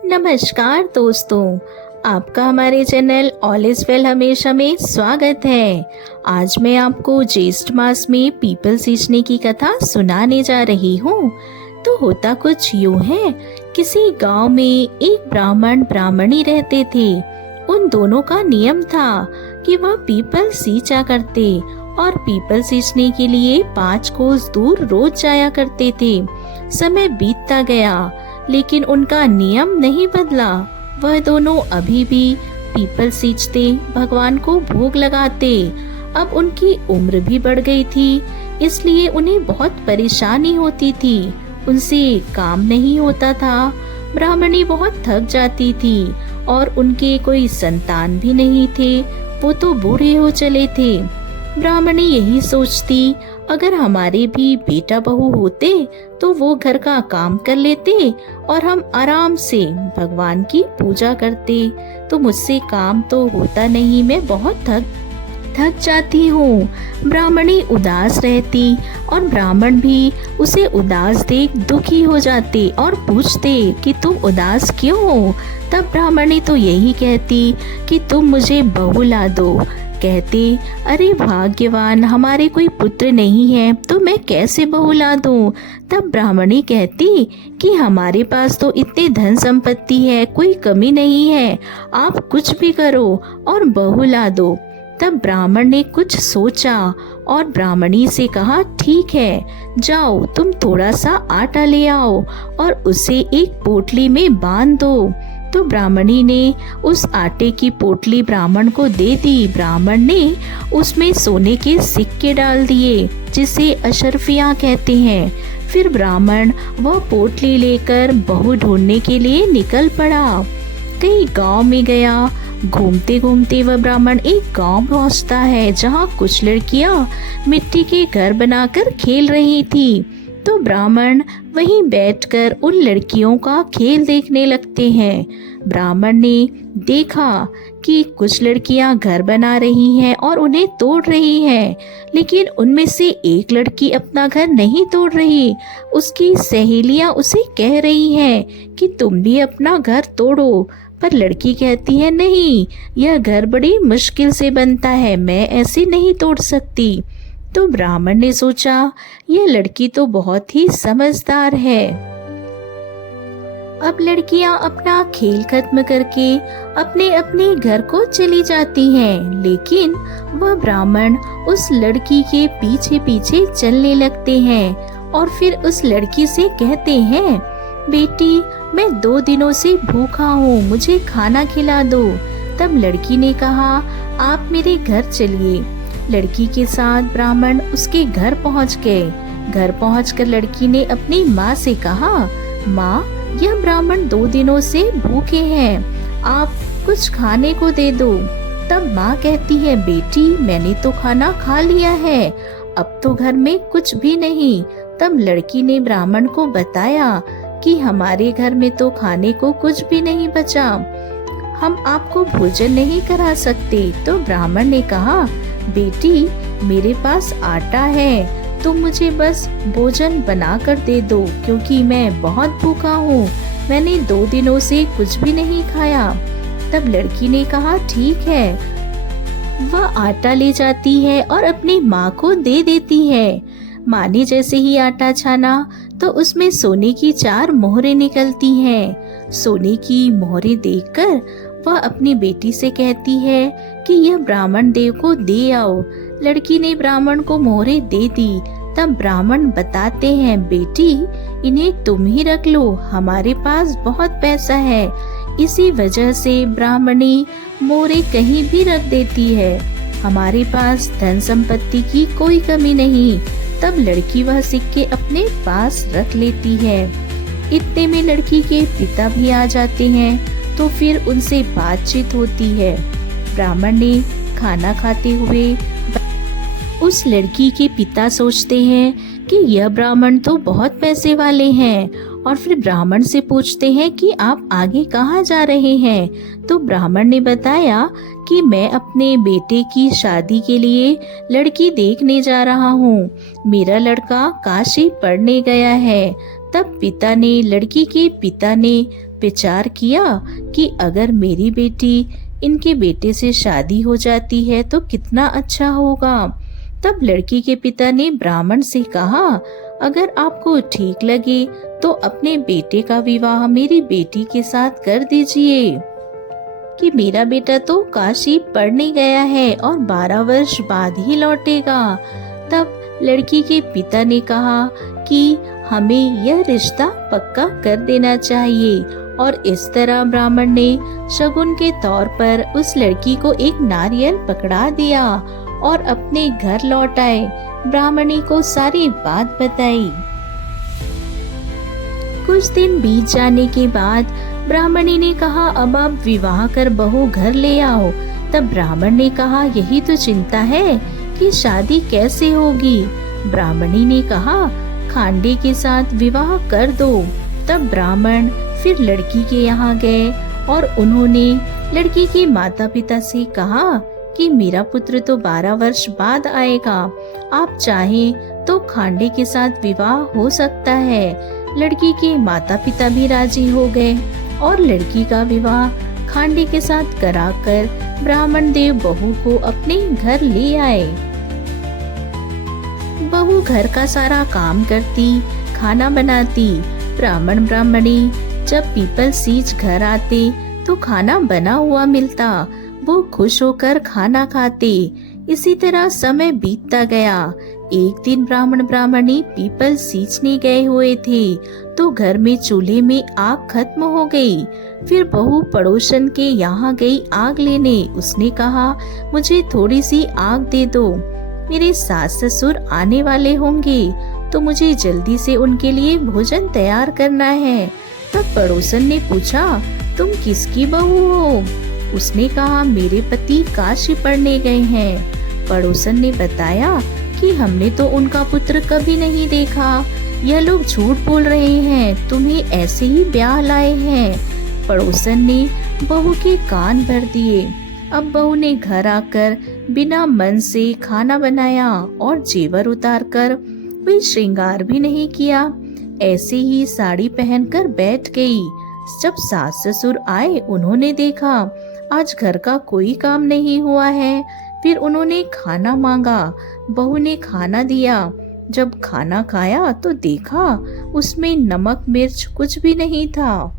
नमस्कार दोस्तों, आपका हमारे चैनल ऑल इज वेल हमेशा में स्वागत है। आज मैं आपको ज्येष्ठ मास में पीपल सींचने की कथा सुनाने जा रही हूँ। तो होता कुछ यूँ है, किसी गांव में एक ब्राह्मण ब्राह्मणी रहते थे। उन दोनों का नियम था कि वह पीपल सींचा करते और पीपल सींचने के लिए 5 कोस दूर रोज जाया करते थे। समय बीतता गया लेकिन उनका नियम नहीं बदला। वह दोनों अभी भी पीपल सींचते, भगवान को भोग लगाते। अब उनकी उम्र भी बढ़ गई थी, इसलिए उन्हें बहुत परेशानी होती थी। उनसे काम नहीं होता था। ब्राह्मणी बहुत थक जाती थी और उनके कोई संतान भी नहीं थे। वो तो बूढ़े हो चले थे। ब्राह्मणी यही सोचती, अगर हमारे भी बेटा बहू होते तो वो घर का काम कर लेते और हम आराम से भगवान की पूजा करते। तो मुझसे काम तो होता नहीं, मैं बहुत थक जाती हूँ। ब्राह्मणी उदास रहती और ब्राह्मण भी उसे उदास देख दुखी हो जाते और पूछते कि तुम उदास क्यों हो। तब ब्राह्मणी तो यही कहती कि तुम मुझे बहू ला दो। कहते, अरे भाग्यवान, हमारे कोई पुत्र नहीं है तो मैं कैसे बहू ला दूं। तब ब्राह्मणी कहती कि हमारे पास तो इतने धन संपत्ति है, कोई कमी नहीं है, आप कुछ भी करो और बहू ला दो। तब ब्राह्मण ने कुछ सोचा और ब्राह्मणी से कहा, ठीक है, जाओ तुम थोड़ा सा आटा ले आओ और उसे एक पोटली में बांध दो। तो ब्राह्मणी ने उस आटे की पोटली ब्राह्मण को दे दी। ब्राह्मण ने उसमें सोने के सिक्के डाल दिए, जिसे अशर्फियाँ कहते हैं। फिर ब्राह्मण वह पोटली लेकर बहू ढूंढने के लिए निकल पड़ा। कई गांव में गया। घूमते घूमते वह ब्राह्मण एक गांव पहुंचता है, जहां कुछ लड़कियां मिट्टी के घर बनाकर खेल रही थी। तो ब्राह्मण वहीं बैठकर उन लड़कियों का खेल देखने लगते हैं। ब्राह्मण ने देखा कि कुछ लड़कियां घर बना रही हैं और उन्हें तोड़ रही हैं, लेकिन उनमें से एक लड़की अपना घर नहीं तोड़ रही। उसकी सहेलियां उसे कह रही हैं कि तुम भी अपना घर तोड़ो, पर लड़की कहती है, नहीं, यह घर बड़ी मुश्किल से बनता है, मैं ऐसे नहीं तोड़ सकती। तो ब्राह्मण ने सोचा, यह लड़की तो बहुत ही समझदार है। अब लड़कियां अपना खेल खत्म करके अपने अपने घर को चली जाती हैं, लेकिन वह ब्राह्मण उस लड़की के पीछे पीछे चलने लगते हैं और फिर उस लड़की से कहते हैं, बेटी, मैं 2 दिनों से भूखा हूँ, मुझे खाना खिला दो। तब लड़की ने कहा, आप मेरे घर चलिए। लड़की के साथ ब्राह्मण उसके घर पहुंच गए। घर पहुंचकर लड़की ने अपनी माँ से कहा, माँ, यह ब्राह्मण 2 दिनों से भूखे हैं, आप कुछ खाने को दे दो। तब माँ कहती है, बेटी, मैंने तो खाना खा लिया है, अब तो घर में कुछ भी नहीं। तब लड़की ने ब्राह्मण को बताया कि हमारे घर में तो खाने को कुछ भी नहीं बचा, हम आपको भोजन नहीं करा सकते। तो ब्राह्मण ने कहा, बेटी, मेरे पास आटा है, तुम मुझे बस भोजन बना कर दे दो, क्योंकि मैं बहुत भूखा हूँ, मैंने 2 दिनों से कुछ भी नहीं खाया। तब लड़की ने कहा, ठीक है। वह आटा ले जाती है और अपनी माँ को दे देती है। माँ ने जैसे ही आटा छाना तो उसमें सोने की 4 मोहरें निकलती हैं। सोने की मोहरें देखकर वह अपनी बेटी से कहती है कि यह ब्राह्मण देव को दे आओ। लड़की ने ब्राह्मण को मोहरें दे दी। तब ब्राह्मण बताते हैं, बेटी, इन्हें तुम ही रख लो, हमारे पास बहुत पैसा है। इसी वजह से ब्राह्मणी मोहरें कहीं भी रख देती है, हमारे पास धन संपत्ति की कोई कमी नहीं। तब लड़की वह सिक्के अपने पास रख लेती है। इतने में लड़की के पिता भी आ जाते हैं, तो फिर उनसे बातचीत होती है। ब्राह्मण ने खाना खाते हुए उस लड़की के पिता सोचते हैं कि यह ब्राह्मण तो बहुत पैसे वाले हैं, और फिर ब्राह्मण से पूछते हैं कि आप आगे कहाँ जा रहे हैं। तो ब्राह्मण ने बताया कि मैं अपने बेटे की शादी के लिए लड़की देखने जा रहा हूँ, मेरा लड़का काशी पढ़ने गया है। तब लड़की के पिता ने विचार किया कि अगर मेरी बेटी इनके बेटे से शादी हो जाती है तो कितना अच्छा होगा। तब लड़की के पिता ने ब्राह्मण से कहा, अगर आपको ठीक लगे तो अपने बेटे का विवाह मेरी बेटी के साथ कर दीजिए, कि मेरा बेटा तो काशी पढ़ने गया है और 12 वर्ष बाद ही लौटेगा। तब लड़की के पिता ने कहा कि हमें यह रिश्ता पक्का कर देना चाहिए, और इस तरह ब्राह्मण ने शगुन के तौर पर उस लड़की को एक नारियल पकड़ा दिया और अपने घर लौट आए। ब्राह्मणी को सारी बात बताई। कुछ दिन बीत जाने के बाद ब्राह्मणी ने कहा, अब आप विवाह कर बहू घर ले आओ। तब ब्राह्मण ने कहा, यही तो चिंता है कि शादी कैसे होगी। ब्राह्मणी ने कहा, खांडे के साथ विवाह कर दो। तब ब्राह्मण फिर लड़की के यहाँ गए और उन्होंने लड़की के माता पिता से कहा कि मेरा पुत्र तो 12 वर्ष बाद आएगा, आप चाहें तो खांडे के साथ विवाह हो सकता है। लड़की के माता पिता भी राजी हो गए और लड़की का विवाह खांडे के साथ कराकर ब्राह्मण देव बहू को अपने घर ले आए। बहू घर का सारा काम करती, खाना बनाती। ब्राह्मण ब्राह्मणी जब पीपल सींच घर आते तो खाना बना हुआ मिलता, वो खुश होकर खाना खाते। इसी तरह समय बीतता गया। एक दिन ब्राह्मण ब्राह्मणी पीपल सींचने गए हुए थे तो घर में चूल्हे में आग खत्म हो गई। फिर बहू पड़ोसन के यहाँ गई आग लेने। उसने कहा, मुझे थोड़ी सी आग दे दो, मेरे सास ससुर आने वाले होंगे तो मुझे जल्दी से उनके लिए भोजन तैयार करना है। तब पड़ोसन ने पूछा, तुम किसकी बहू हो? उसने कहा, मेरे पति काशी पढ़ने गए हैं। पड़ोसन ने बताया कि हमने तो उनका पुत्र कभी नहीं देखा, यह लोग झूठ बोल रहे हैं, तुम्हें ऐसे ही ब्याह लाए हैं। पड़ोसन ने बहू के कान भर दिए। अब बहू ने घर आकर बिना मन से खाना बनाया और जेवर उतारकर कोई श्रृंगार भी नहीं किया, ऐसे ही साड़ी पहनकर बैठ गई। जब सास ससुर आए, उन्होंने देखा आज घर का कोई काम नहीं हुआ है। फिर उन्होंने खाना मांगा, बहू ने खाना दिया। जब खाना खाया तो देखा उसमें नमक मिर्च कुछ भी नहीं था,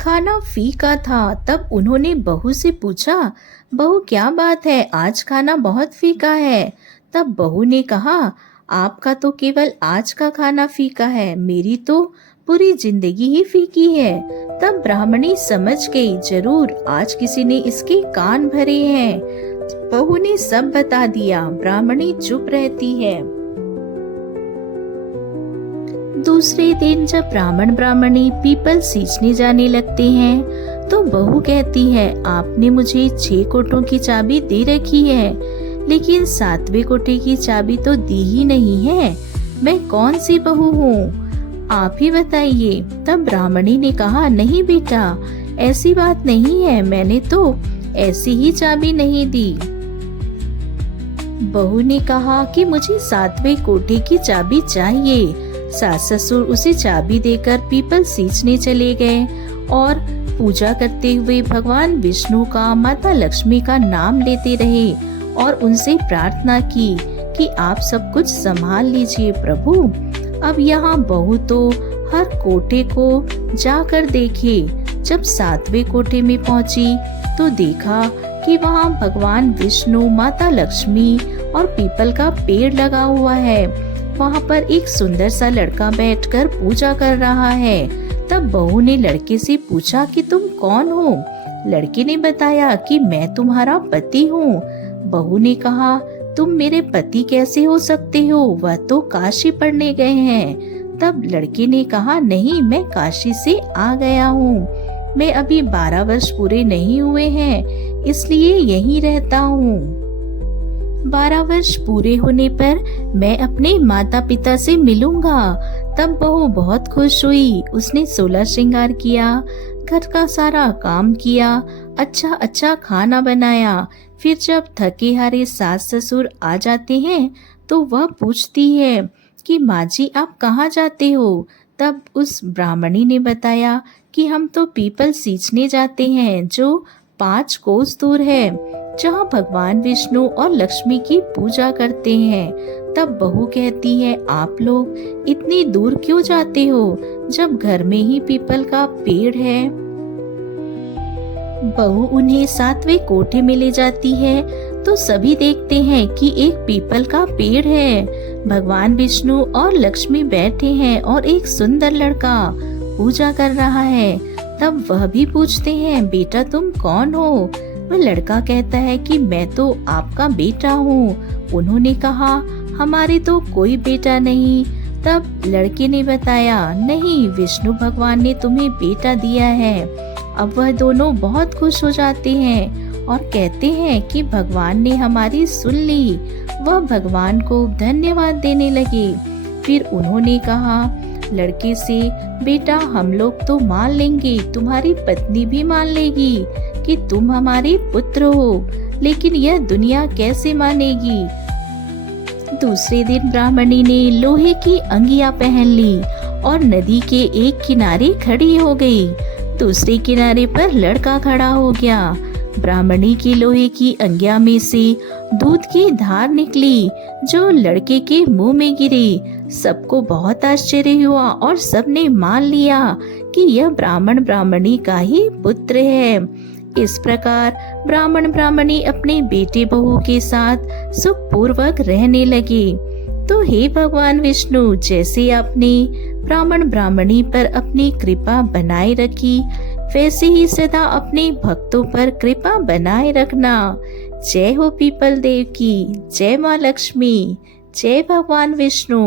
खाना फीका था। तब उन्होंने बहू से पूछा, बहू क्या बात है, आज खाना बहुत फीका है। तब बहू ने कहा, आपका तो केवल आज का खाना फीका है, मेरी तो पूरी जिंदगी ही फीकी है। तब ब्राह्मणी समझ गई, जरूर आज किसी ने इसके कान भरे हैं। बहू ने सब बता दिया। ब्राह्मणी चुप रहती है। दूसरे दिन जब ब्राह्मण ब्राह्मणी पीपल सींचने जाने लगते हैं तो बहू कहती है, आपने मुझे 6 कोटों की चाबी दे रखी है, लेकिन 7वें कोटे की चाबी तो दी ही नहीं है। मैं कौन सी बहू हूँ, आप ही बताइए। तब ब्राह्मणी ने कहा, नहीं बेटा, ऐसी बात नहीं है, मैंने तो ऐसी ही चाबी नहीं दी। बहू ने कहा कि मुझे 7वें कोठे की चाबी चाहिए। सास ससुर उसे चाबी देकर पीपल सींचने चले गए और पूजा करते हुए भगवान विष्णु का, माता लक्ष्मी का नाम लेते रहे और उनसे प्रार्थना की कि आप सब कुछ संभाल लीजिए प्रभु। अब यहाँ बहू तो हर कोठे को जाकर देखे। जब 7वें कोठे में पहुंची तो देखा कि वहाँ भगवान विष्णु, माता लक्ष्मी और पीपल का पेड़ लगा हुआ है। वहाँ पर एक सुंदर सा लड़का बैठकर पूजा कर रहा है। तब बहू ने लड़के से पूछा कि तुम कौन हो? लड़के ने बताया कि मैं तुम्हारा पति हूँ। बहू ने कहा, तुम मेरे पति कैसे हो सकते हो, वह तो काशी पढ़ने गए हैं। तब लड़के ने कहा, नहीं, मैं काशी से आ गया हूँ, मैं अभी 12 वर्ष पूरे नहीं हुए हैं, इसलिए यहीं रहता हूँ। 12 वर्ष पूरे होने पर मैं अपने माता पिता से मिलूंगा। तब बहू बहुत खुश हुई। उसने 16 श्रृंगार किया, घर का सारा काम किया, अच्छा अच्छा खाना बनाया। फिर जब थके हारे सास ससुर आ जाते हैं तो वह पूछती है कि माँ जी आप कहाँ जाते हो? तब उस ब्राह्मणी ने बताया कि हम तो पीपल सींचने जाते हैं जो 5 कोस दूर है, जहाँ भगवान विष्णु और लक्ष्मी की पूजा करते हैं। तब बहू कहती है, आप लोग इतनी दूर क्यों जाते हो जब घर में ही पीपल का पेड़ है। बहू उन्हें 7वें कोठे में ले जाती है तो सभी देखते हैं कि एक पीपल का पेड़ है। भगवान विष्णु और लक्ष्मी बैठे हैं और एक सुंदर लड़का पूजा कर रहा है। तब वह भी पूछते हैं, बेटा तुम कौन हो। वह लड़का कहता है कि मैं तो आपका बेटा हूँ। उन्होंने कहा, हमारे तो कोई बेटा नहीं। तब लड़के ने बताया, नहीं, विष्णु भगवान ने तुम्हें बेटा दिया है। अब वह दोनों बहुत खुश हो जाते हैं और कहते हैं कि भगवान ने हमारी सुन ली। वह भगवान को धन्यवाद देने लगे। फिर उन्होंने कहा लड़के से, बेटा हम लोग तो मान लेंगे, तुम्हारी पत्नी भी मान लेगी कि तुम हमारे पुत्र हो, लेकिन यह दुनिया कैसे मानेगी। दूसरे दिन ब्राह्मणी ने लोहे की अंगिया पहन ली और नदी के एक किनारे खड़ी हो गई। दूसरे किनारे पर लड़का खड़ा हो गया। ब्राह्मणी की लोहे की अंगिया में से दूध की धार निकली जो लड़के के मुंह में गिरी। सबको बहुत आश्चर्य हुआ और सबने मान लिया कि यह ब्राह्मण ब्राह्मणी का ही पुत्र है। इस प्रकार ब्राह्मण ब्राह्मणी अपने बेटे बहू के साथ सुखपूर्वक रहने लगे। तो हे भगवान विष्णु, जैसे आपने ब्राह्मण ब्राह्मणी पर अपनी कृपा बनाए रखी, वैसे ही सदा अपने भक्तों पर कृपा बनाए रखना। जय हो पीपल देव की, जय माँ लक्ष्मी, जय भगवान विष्णु।